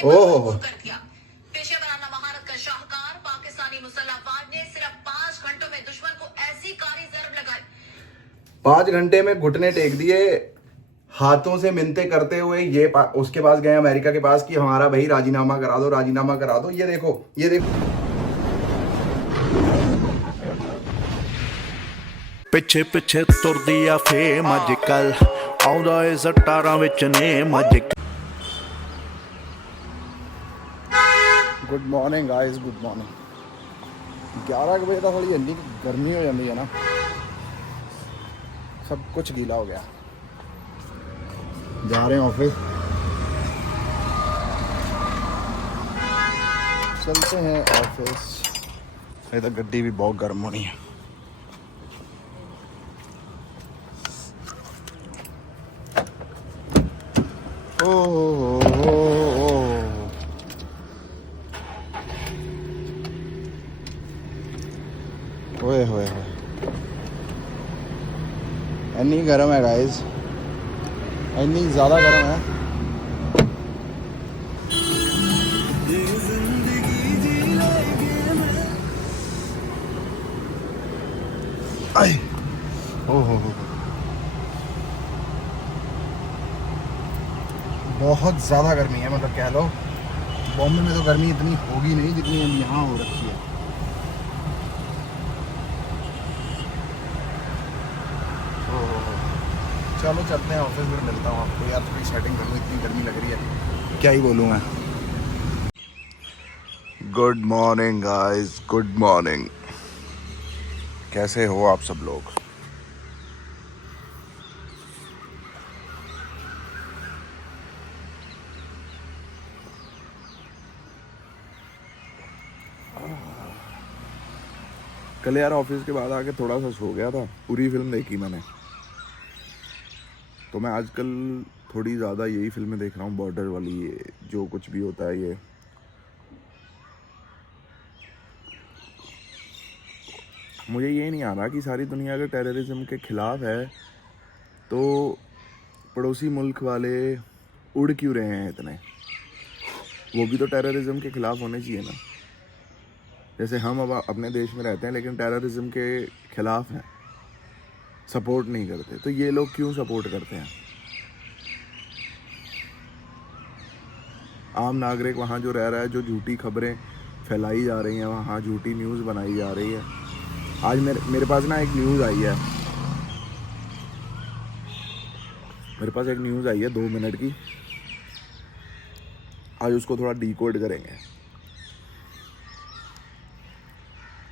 ओह, कर दिया। पेशे बनाना महारत का शाहकार पाकिस्तानी मुसल्लाफाज ने सिर्फ 5 घंटों में दुश्मन को ऐसी कारी जरब लगाई। 5 घंटे में घुटने टेक दिए, हाथों से मिन्नतें करते हुए ये उसके पास गए अमेरिका के पास कि हमारा भाई राजीनामा करा दो, राजीनामा करा दो। ये देखो, ये देखो, ਪਿੱਛੇ ਪਿੱਛੇ ਤੁਰਦੀ ਆ ਫੇਮ ਅੱਜ ਕੱਲ ਆਉਂਦਾ ਏ ਸਟਾਰਾਂ ਵਿੱਚ ਨੇਮ ਅੱਜ good morning guys, good morning. 11 बजे तक थोड़ी इन्नी गर्मी हो जाती है ना, सब कुछ गीला हो गया। जा रहे हैं ऑफिस, चलते हैं ऑफिस। ये तो गड्डी भी बहुत गर्म होनी है। ओए होए होए, इतनी गर्म है गाइस, इतनी ज़्यादा गर्म है। आई हो, बहुत ज़्यादा गर्मी है। मतलब कह लो बॉम्बे में तो गर्मी इतनी होगी नहीं जितनी अब यहाँ हो रखी है। चलो चलते हैं ऑफिस, में मिलता हूँ आपको। यार थोड़ी सेटिंग कर लो, इतनी गर्मी लग रही है, क्या ही बोलूँ मैं। Good morning guys, good morning. कैसे हो आप सब लोग? कल यार ऑफिस के बाद आके थोड़ा सा सो गया था, पूरी फिल्म देखी मैंने। तो मैं आजकल थोड़ी ज़्यादा यही फिल्में देख रहा हूँ, बॉर्डर वाली, ये जो कुछ भी होता है ये। मुझे ये नहीं आ रहा कि सारी दुनिया अगर टेररिज्म के ख़िलाफ़ है तो पड़ोसी मुल्क वाले उड़ क्यों रहे हैं इतने? वो भी तो टेररिज्म के ख़िलाफ़ होने चाहिए ना। जैसे हम अब अपने देश में रहते हैं लेकिन टेररिज्म के ख़िलाफ़ हैं, सपोर्ट नहीं करते, तो ये लोग क्यों सपोर्ट करते हैं? आम नागरिक वहाँ जो रह रहा है, जो झूठी खबरें फैलाई जा रही हैं, वहाँ झूठी न्यूज़ बनाई जा रही है। आज मेरे पास ना एक न्यूज़ आई है, मेरे पास एक न्यूज़ आई है 2 मिनट की। आज उसको थोड़ा डिकोड करेंगे,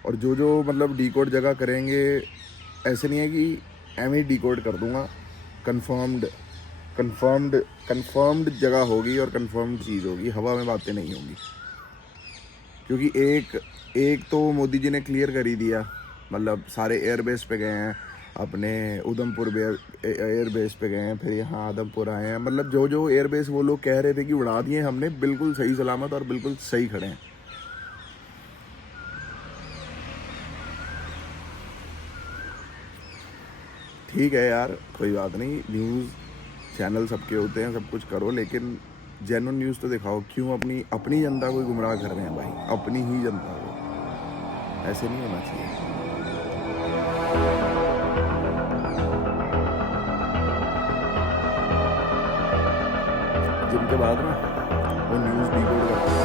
और जो मतलब डिकोड जगह करेंगे, ऐसे नहीं है कि एम ही डिकोड कर दूंगा। कंफर्म्ड जगह होगी और कंफर्म्ड चीज़ होगी, हवा में बातें नहीं होंगी। क्योंकि एक तो मोदी जी ने क्लियर कर ही दिया, मतलब सारे एयरबेस पे गए हैं, अपने उधमपुर एयरबेस पे गए हैं, फिर यहाँ आदमपुर आए हैं। मतलब जो एयरबेस वो लोग कह रहे थे कि उड़ा दिए हमने, बिल्कुल सही सलामत और बिल्कुल सही खड़े हैं। ठीक है यार, कोई बात नहीं, न्यूज़ चैनल सबके होते हैं, सब कुछ करो, लेकिन जेन्युइन न्यूज़ तो दिखाओ। क्यों अपनी जनता को गुमराह कर रहे हैं भाई, अपनी ही जनता को? ऐसे नहीं होना चाहिए। जिनके बाद ना वो न्यूज़ डिकोड करते हैं।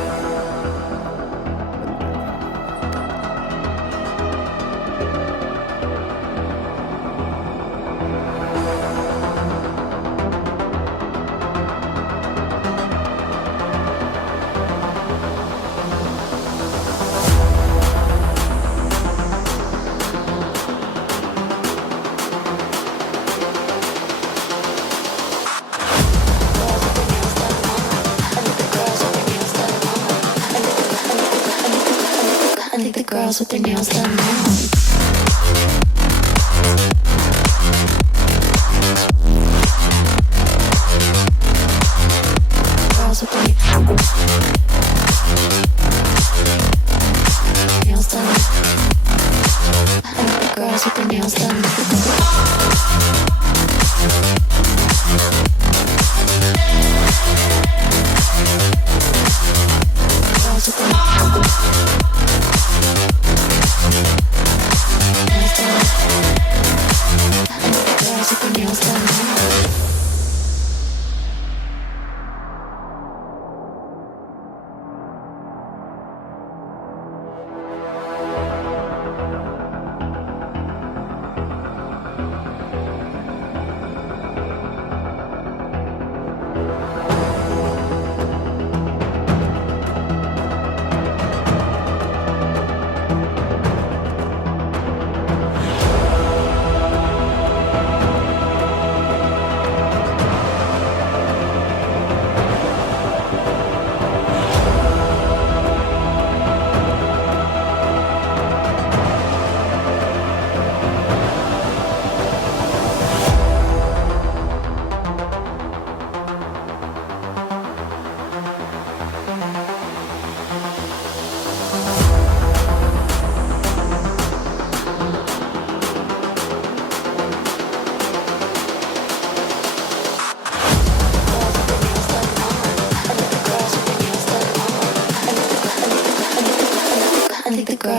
The girls with their nails done now. Girls with their nails done. I like the girls with their nails done.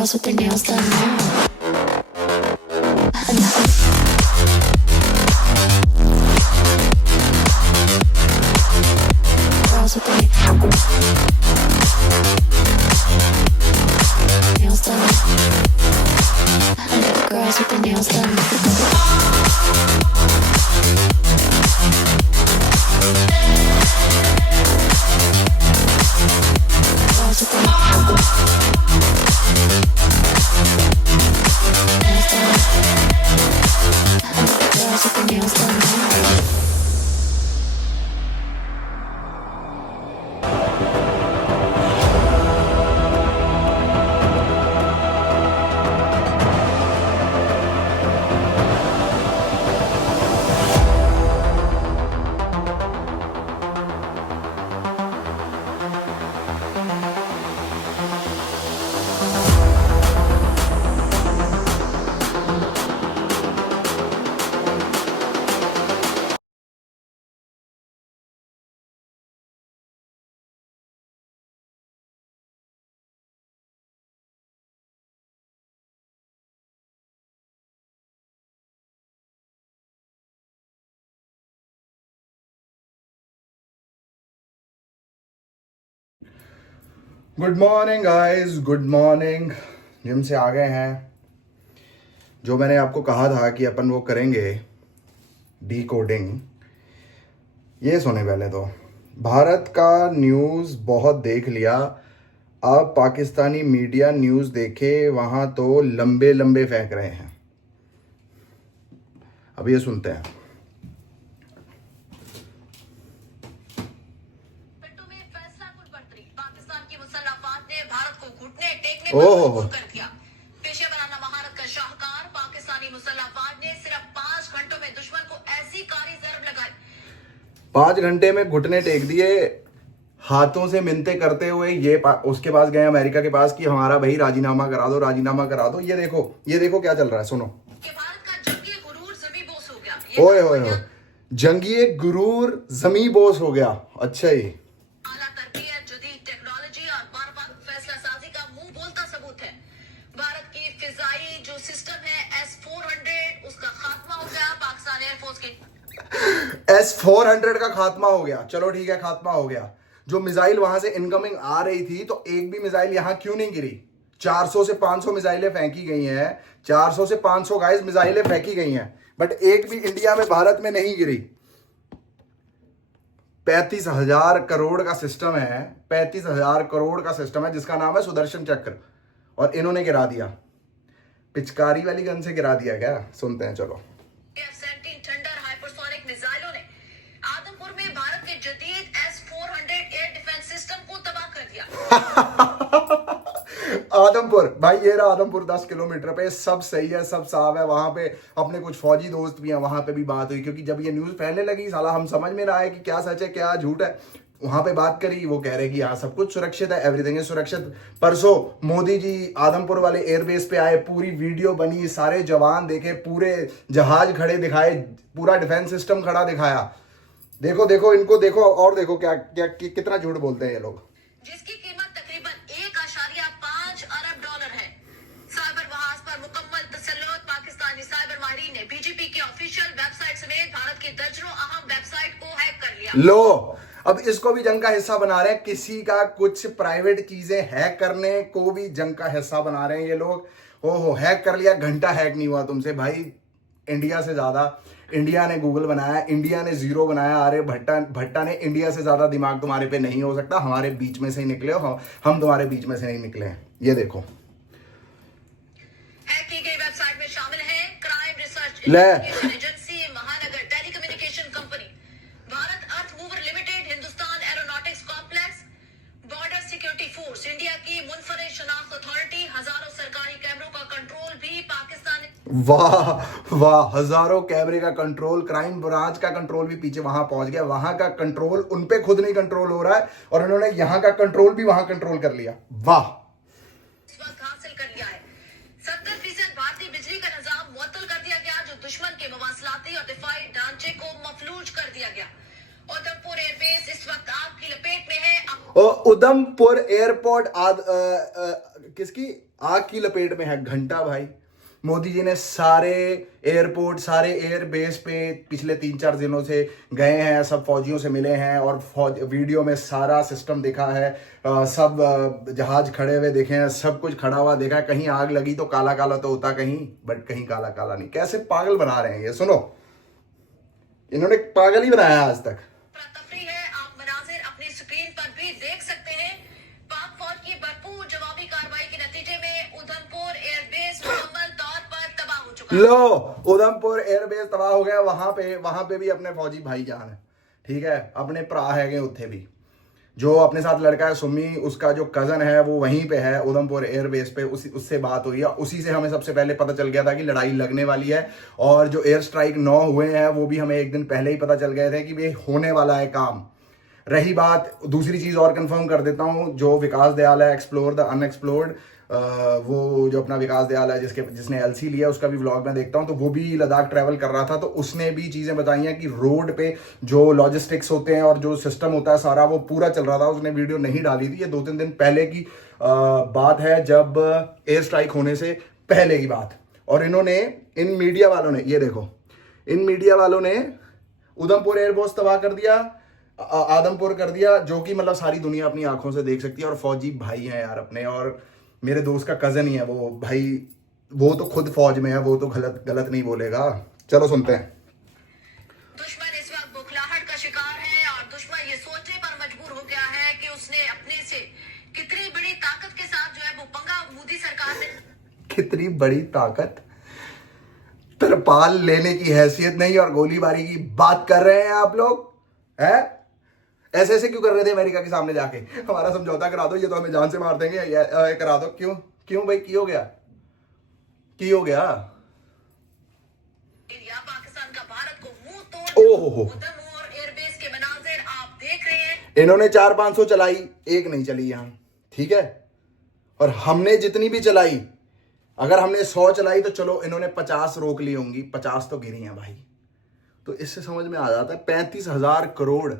girls with their nails done now. Girls with their nails done. Girls with their nails done. Girls with their nails done. Girls with their nails done. Good morning guys, good morning. Gym से आ गए हैं। जो मैंने आपको कहा था कि अपन वो करेंगे डी कोडिंग, ये सुने पहले तो। भारत का न्यूज़ बहुत देख लिया, अब पाकिस्तानी मीडिया न्यूज़ देखे, वहाँ तो लंबे लंबे फेंक रहे हैं। अब ये सुनते हैं। पिंटू में फैसलाकुन बढ़तरी, पाकिस्तान की मुसल्लह अफवाज ने भारत को घुटने टेकने ओहो। पर मजबूर कर दिया। पेशे बनाना महारत का शाहकार पाकिस्तानी मुसल्लह अफवाज ने सिर्फ 5 घंटों में दुश्मन को ऐसी कारी जरब लगाई। 5 घंटे में घुटने टेक दिए, हाथों से मिन्नतें करते हुए ये उसके पास गए, अमेरिका के पास, कि हमारा भाई राजीनामा करा दो, राजीनामा करा दो। ये देखो क्या चल रहा है, सुनो। कि भारत का जंगी गुरूर जमी बोस हो गया। ये ओए होए होए, जंगी गुरूर जमी बोस हो गया। अच्छा ही आला तरबियत, जदीद टेक्नोलॉजी और बार बार फैसला साजी का मुंह बोलता सबूत है। भारत की फिजाई जो सिस्टम है S-400, उसका खात्मा हो गया। पाकिस्तान एयरफोर्स के S-400 का खात्मा हो गया। चलो ठीक है, खात्मा हो गया। जो मिसाइल वहां से इनकमिंग आ रही थी, तो एक भी मिसाइल यहां क्यों नहीं गिरी? 400 से 500 मिसाइलें फेंकी गई हैं। 400 से 500 गाइस मिसाइलें फेंकी गई हैं, बट एक भी इंडिया में, भारत में नहीं गिरी। 35,000 करोड़ का सिस्टम है, 35,000 करोड़ का सिस्टम है, जिसका नाम है सुदर्शन चक्र, और इन्होंने गिरा दिया। पिचकारी वाली गन से गिरा दिया क्या? सुनते हैं, चलो। F-17 थंडर हाइपरसोनिक मिसाइलों ने आदमपुर में भारत के जदीद S-400 एयर डिफेंस सिस्टम को तबाह कर दिया। आदमपुर भाई, ये रहा आदमपुर, 10 किलोमीटर पे। सब सही है, सब साफ है। वहां पे अपने कुछ फौजी दोस्त भी हैं, वहां पे भी बात हुई, क्योंकि जब ये न्यूज फैलने लगी, साला हम समझ में ना आए कि क्या सच है क्या झूठ है। वहां पे बात करी, वो कह रहे कि यहाँ सब कुछ सुरक्षित है, एवरीथिंग इज सुरक्षित। परसों मोदी जी आदमपुर वाले एयरबेस पे आए, पूरी वीडियो बनी, सारे जवान देखे, पूरे जहाज खड़े दिखाए, पूरा डिफेंस सिस्टम खड़ा दिखाया। देखो इनको देखो, और देखो क्या क्या कितना झूठ बोलते हैं ये लोग। जिसकी कीमत तकरीबन 1.5 अरब डॉलर है। साइबर वहाज पर मुकम्मल तसल्लुत। पाकिस्तानी साइबर माहिरीन ने बीजेपी के ऑफिशियल वेबसाइट समेत भारत की दर्जनों अहम वेबसाइट को हैक कर लिया। लो, अब इसको भी जंग का हिस्सा बना रहे हैं। किसी का कुछ प्राइवेट चीजें हैक करने को भी जंग का हिस्सा बना रहे हैं ये लोग। ओहो, हैक कर लिया, घंटा हैक नहीं हुआ तुमसे भाई। इंडिया से ज्यादा इंडिया ने गूगल बनाया, इंडिया ने जीरो बनाया। अरे भट्टा ने इंडिया से ज्यादा दिमाग तुम्हारे पे नहीं हो सकता। हमारे बीच में से ही निकले हो, हम तुम्हारे बीच में से नहीं निकले हैं। ये देखो, हैक की गई वेबसाइट में शामिल है क्राइम रिसर्च ले। Agency, Mahanagar telecommunication company, Bharat earth mover limited, Hindustan aeronautics complex, border security force, India की मुनफरद शनाख्त अथॉरिटी, हजारों सरकारी कैमरों का कंट्रोल भी पाकिस्तान। वाह वाह, हजारों कैमरे का कंट्रोल, क्राइम ब्रांच का कंट्रोल भी पीछे वहां पहुंच गया। वहां का कंट्रोल उन पे खुद नहीं कंट्रोल हो रहा है, और उन्होंने यहां का कंट्रोल भी वहां कंट्रोल कर लिया। वाह, इस वक्त हासिल कर लिया है। 70% भारतीय बिजली का निजाम मुअत्तल कर दिया गया, जो दुश्मन के मवासलाती और दिफाई ढांचे को मफलूज कर दिया गया। उधमपुर एयरबेस इस वक्त आग की लपेट में है। उधमपुर एयरपोर्ट किसकी आग की लपेट में है घंटा भाई। मोदी जी ने सारे एयरपोर्ट, सारे एयर बेस पे पिछले 3-4 दिनों से गए हैं, सब फौजियों से मिले हैं और वीडियो में सारा सिस्टम देखा है, सब जहाज खड़े हुए देखे हैं, सब कुछ खड़ा हुआ देखा है। कहीं आग लगी तो काला काला तो होता कहीं, बट कहीं काला काला नहीं। कैसे पागल बना रहे हैं ये, सुनो, इन्होंने पागल ही बनाया आज तक। तफरी है, आप मनाजिर अपनी स्क्रीन पर भी देख सकते हैं। पाक फौज की भरपूर जवाबी कार्रवाई के नतीजे में उधमपुर एयरबेस मुकम्मल तौर पर तबाह हो चुका है। लो, उधमपुर एयरबेस तबाह हो गया। वहां पे भी अपने फौजी भाईजान है, ठीक है, अपने भरा है उत्थे भी। जो अपने साथ लड़का है सुम्मी, उसका जो कजन है वो वहीं पे है उधमपुर एयरबेस पे। उससे बात हुई है, उसी से हमें सबसे पहले पता चल गया था कि लड़ाई लगने वाली है। और जो एयर स्ट्राइक 9 हुए हैं वो भी हमें एक दिन पहले ही पता चल गए थे कि ये होने वाला है काम। रही बात, दूसरी चीज और कंफर्म कर देता हूं, जो विकास दयाल है, एक्सप्लोर द अनएक्सप्लोर्ड, वो जो अपना विकास दयाल है जिसने एलसी लिया, उसका भी व्लॉग मैं देखता हूं, तो वो भी लद्दाख ट्रैवल कर रहा था, तो उसने भी चीजें बताई हैं कि रोड पे जो लॉजिस्टिक्स होते हैं और जो सिस्टम होता है सारा वो पूरा चल रहा था। उसने वीडियो नहीं डाली थी, ये 2-3 दिन पहले की बात है, जब एयर स्ट्राइक होने से पहले की बात। और इन्होंने, इन मीडिया वालों ने, ये देखो, इन मीडिया वालों ने उधमपुर एयरबेस तबाह कर दिया, आदमपुर कर दिया, जो कि मतलब सारी दुनिया अपनी आंखों से देख सकती है। और फौजी भाई हैं यार अपने, और मेरे दोस्त का कजन ही है वो भाई, वो तो खुद फौज में है, वो तो गलत नहीं बोलेगा। चलो सुनते हैं। दुश्मन इस वक्त बुखलाहट का शिकार है और दुश्मन ये सोचने पर मजबूर हो गया है कि उसने अपने से कितनी बड़ी ताकत के साथ जो है वो पंगा मोदी सरकार ने। कितनी बड़ी ताकत, तरपाल लेने की हैसियत नहीं और गोलीबारी की बात कर रहे हैं आप लोग, हैं? ऐसे ऐसे क्यों कर रहे थे अमेरिका के सामने जाके? हमारा समझौता करा दो, ये तो हमें जान से मार देंगे, करा दो। क्यों भाई, की हो गया? पाकिस्तान का भारत को मुंह तोड़ ओहो, उधमपुर एयरबेस के मनाजिर आप देख रहे हैं। इन्होंने 400-500 चलाई, एक नहीं चली यहां, ठीक है। और हमने जितनी भी चलाई, अगर हमने 100 चलाई तो चलो इन्होंने 50 रोक ली होंगी, 50 तो गिरी हैं भाई। तो इससे समझ में आ जाता है 35,000 करोड़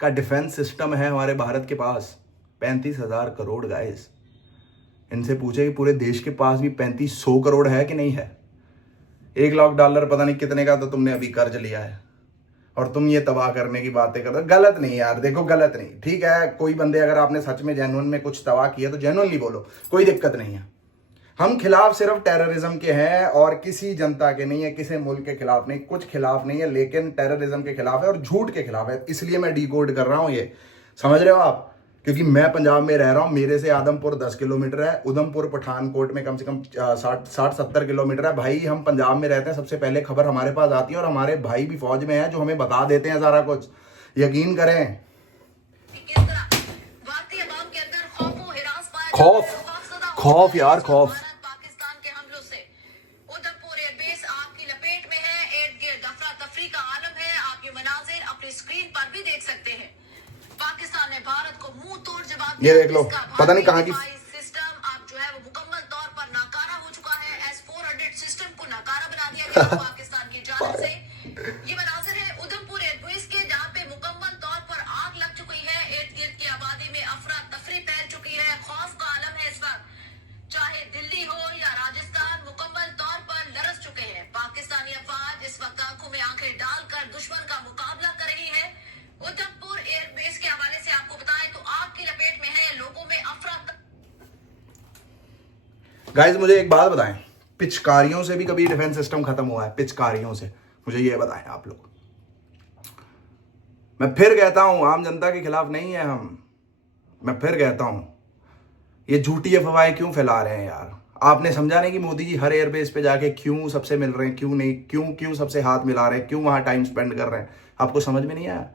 का डिफेंस सिस्टम है हमारे भारत के पास। 35,000 करोड़ गाइस। इनसे पूछे कि पूरे देश के पास भी 3500 करोड़ है कि नहीं है। $1 लाख पता नहीं कितने का तो तुमने अभी कर्ज लिया है, और तुम ये तबाह करने की बातें कर रहे हो। गलत नहीं यार, देखो गलत नहीं, ठीक है। कोई बंदे अगर आपने सच में जेन्युइन में कुछ तबाह किया तो जेन्युइनली बोलो, कोई दिक्कत नहीं है। हम खिलाफ सिर्फ टेररिज्म के हैं और किसी जनता के नहीं है, किसी मुल्क के खिलाफ नहीं, कुछ खिलाफ नहीं है, लेकिन टेररिज्म के खिलाफ है और झूठ के खिलाफ है। इसलिए मैं डिकोड कर रहा हूं, ये समझ रहे हो आप? क्योंकि मैं पंजाब में रह रहा हूं, मेरे से आदमपुर 10 किलोमीटर है, उधमपुर पठानकोट में कम से कम 60-70 किलोमीटर है। भाई हम पंजाब में रहते हैं, सबसे पहले खबर हमारे पास आती है और हमारे भाई भी फौज में है जो हमें बता देते हैं सारा कुछ, यकीन करें। किस तरह भारतीय अवाम के अंदर खौफ और हिरास पाया खौफ यार, खौफ। पाकिस्तान के हमलों से उधमपुर एयरबेस आपकी लपेट में है, इर्द गिर्द अफरा तफरी का आलम है। आप ये मनाजिर अपनी स्क्रीन पर भी देख सकते हैं। पाकिस्तान ने भारत को मुंह तोड़ जवाब ये दिया। देख लो, पता नहीं कहाँ की सिस्टम आप जो है वो मुकम्मल तौर पर नाकारा हो चुका है। S-400 सिस्टम को नाकारा बना दिया गया पाकिस्तान की जानिब से। ये मनाजिर है उधमपुर एयरबेस के, जहाँ पे मुकम्मल तौर पर आग लग चुकी है। इर्द गिर्द की आबादी में अफरा तफरी फैल चुकी है। खौफ का आलम है इस वक्त, चाहे दिल्ली हो या राजस्थान, मुकम्मल तौर पर लरस चुके हैं। पाकिस्तानी अफवाज इस वक्त आंखों में आंखें डालकर दुश्मन का मुकाबला कर रही है। उधमपुर एयरबेस के हवाले से आपको बताएं तो आग की लपेट में है, लोगों में अफरा। गाइस मुझे एक बात बताएं, पिचकारियों से भी कभी डिफेंस सिस्टम खत्म हुआ है? पिचकारियों से मुझे ये बताएं आप लोग। मैं फिर कहता हूं, आम जनता के खिलाफ नहीं है हम। मैं फिर कहता हूं, ये झूठी अफवाहें क्यों फैला रहे हैं यार? आपने समझा नहीं कि मोदी जी हर एयरबेस पे जाके क्यों सबसे मिल रहे हैं, क्यों नहीं, क्यों सबसे हाथ मिला रहे हैं, क्यों वहां टाइम स्पेंड कर रहे हैं? आपको समझ में नहीं आया?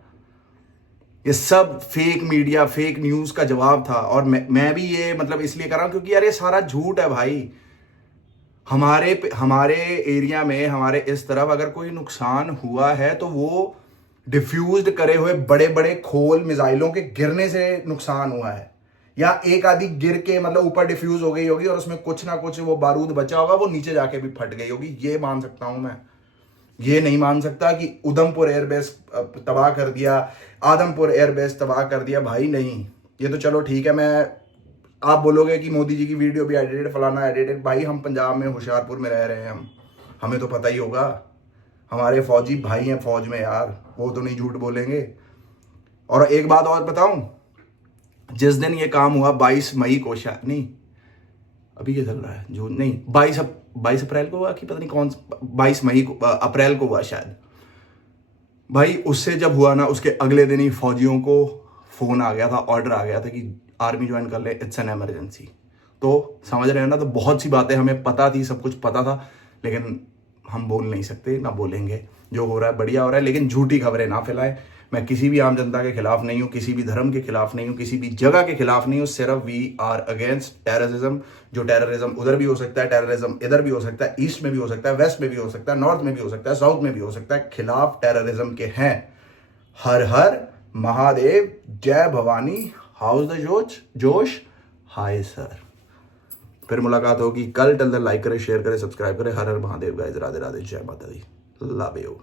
ये सब फेक मीडिया, फेक न्यूज का जवाब था। और मैं भी ये मतलब इसलिए कर रहा हूं क्योंकि यार ये सारा झूठ है भाई। हमारे एरिया में, हमारे इस तरफ अगर कोई नुकसान हुआ है तो वो डिफ्यूज्ड करे हुए बड़े बड़े खोल मिसाइलों के गिरने से नुकसान हुआ है, या एक आधी गिर के मतलब ऊपर डिफ्यूज हो गई होगी और उसमें कुछ ना कुछ वो बारूद बचा होगा, वो नीचे जाके भी फट गई होगी। ये मान सकता हूं मैं। ये नहीं मान सकता कि उधमपुर एयरबेस तबाह कर दिया, आदमपुर एयरबेस तबाह कर दिया। भाई नहीं, ये तो चलो ठीक है, मैं आप बोलोगे कि मोदी जी की वीडियो भी एडिटेड, फलाना एडिटेड। भाई हम पंजाब में होशियारपुर में रह रहे हैं, हमें तो पता ही होगा। हमारे फौजी भाई हैं फौज में यार, वो तो नहीं झूठ बोलेंगे। और एक बात और बताऊं, जिस दिन ये काम हुआ 22 मई को, शायद नहीं अभी ये चल रहा है जून, नहीं 22 अप्रैल को हुआ कि पता नहीं कौन, 22 मई को, अप्रैल को हुआ शायद। भाई उससे जब हुआ ना, उसके अगले दिन ही फौजियों को फोन आ गया था, ऑर्डर आ गया था कि आर्मी ज्वाइन कर ले, इट्स एन इमरजेंसी। तो समझ रहे हैं ना, तो बहुत सी बातें हमें पता थी, सब कुछ पता था, लेकिन हम बोल नहीं सकते, ना बोलेंगे। जो हो रहा है बढ़िया हो रहा है, लेकिन झूठी खबरें ना फैलाएं। मैं किसी भी आम जनता के खिलाफ नहीं हूँ, किसी भी धर्म के खिलाफ नहीं हूँ, किसी भी जगह के खिलाफ नहीं हूँ। सिर्फ वी आर अगेंस्ट टेररिज्म। जो टेररिज्म उधर भी हो सकता है, टेररिज्म इधर भी हो सकता है, ईस्ट में भी हो सकता है, वेस्ट में भी हो सकता है, नॉर्थ में भी हो सकता है, साउथ में भी हो सकता है। खिलाफ टेररिज्म के हैं। हर हर महादेव, जय भवानी, हाउस द जोश, हाय सर। फिर मुलाकात होगी कल। टिल देन लाइक करें, शेयर करें, सब्सक्राइब करें। हर हर महादेव गाइस, राधे राधे, जय माता दी, लव यू।